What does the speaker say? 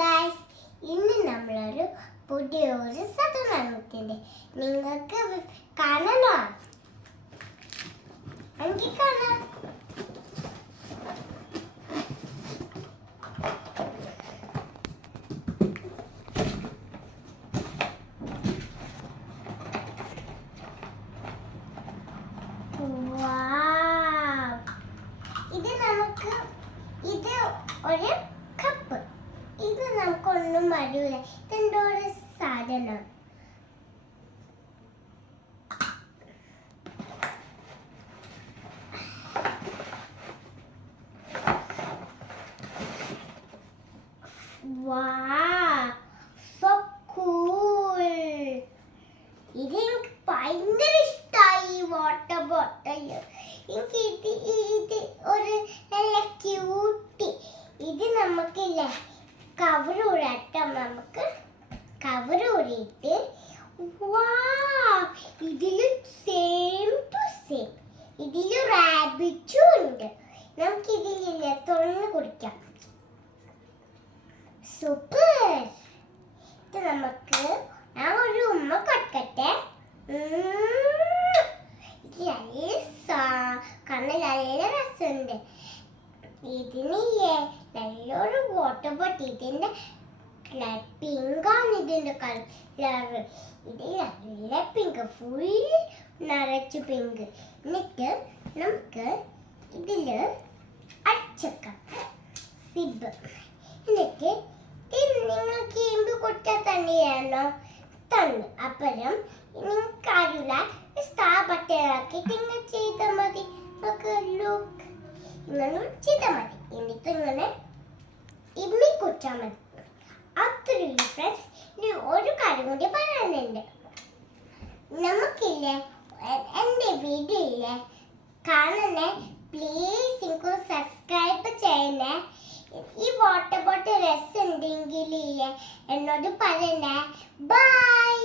Guys, ഇന്ന് നമ്മളൊരു പുതിയൊരു സാധനത്തിൻ്റെ നിങ്ങൾക്ക് കാണണോ? എനിക്ക് കാണാം. ഇത് ഒരു കപ്പ്. ഇത് നമുക്കൊന്നും വരൂല. ഇതെന്തോ ഒരു സാധനം. So cool. ഇത് എനിക്ക് ഭയങ്കര ഇഷ്ടമായി. വാട്ടർ ബോട്ടിൽ എനിക്ക് ഇത് ഒരു നല്ല ക്യൂട്ടി. ഇത് നമുക്കില്ലേ കവർ ഊരാട്ടം. നമുക്ക് കവർ ഊരിയിട്ട് ഇതില് സെയിം ടു സെയിം ഇതില് റാബിറ്റും ഉണ്ട്. നമുക്ക് ഇതിലില്ലേ തുറന്ന് കുടിക്കാം. സൂപ്പർ. ഇത് നമുക്ക് ഞാൻ ഒരു ഉമ്മ കൊടുക്കട്ടെ. കണ്ണിൽ നല്ല രസമുണ്ട്. ഇതിനില്ലേ നല്ലൊരു വാട്ടർ ബോട്ടിൽ. ഇതിന്റെ പിങ്കാണ് ഇതിന്റെ കളർ. ഇത് നല്ല പിങ്ക്, ഫുൾ നിറച്ച് പിങ്ക്. എന്നിട്ട് നമുക്ക് ഇതില് അടച്ചേക്കാം സിബ്. എന്നിട്ട് നിങ്ങൾക്ക് ഇരുമ്പ് കൊടുത്താൽ തന്നെയാണോ തന്നു. അപ്പുറം നിങ്ങൾക്ക് അറിയില്ല സ്ഥാപനമാക്കി നിങ്ങൾ ചെയ്താൽ മതി. ഇങ്ങനെ ചെയ്താൽ മതി. എന്നിട്ട് ഇങ്ങനെ ഇമ്മി കുറ്റാൽ മതി. അത്രയും ഫ്രണ്ട്സ്. ഇനി ഒരു കാര്യം കൂടി പറയാനുണ്ട്. നമുക്കില്ലേ എൻ്റെ വീഡിയോ ഇല്ലേ കാണണേ, പ്ലീസ് എനിക്ക് സബ്സ്ക്രൈബ് ചെയ്യണേ. ഈ വാട്ടർ ബോട്ടിൽ രസം ഉണ്ടെങ്കിൽ എന്നോട് പറയണേ. ബൈ.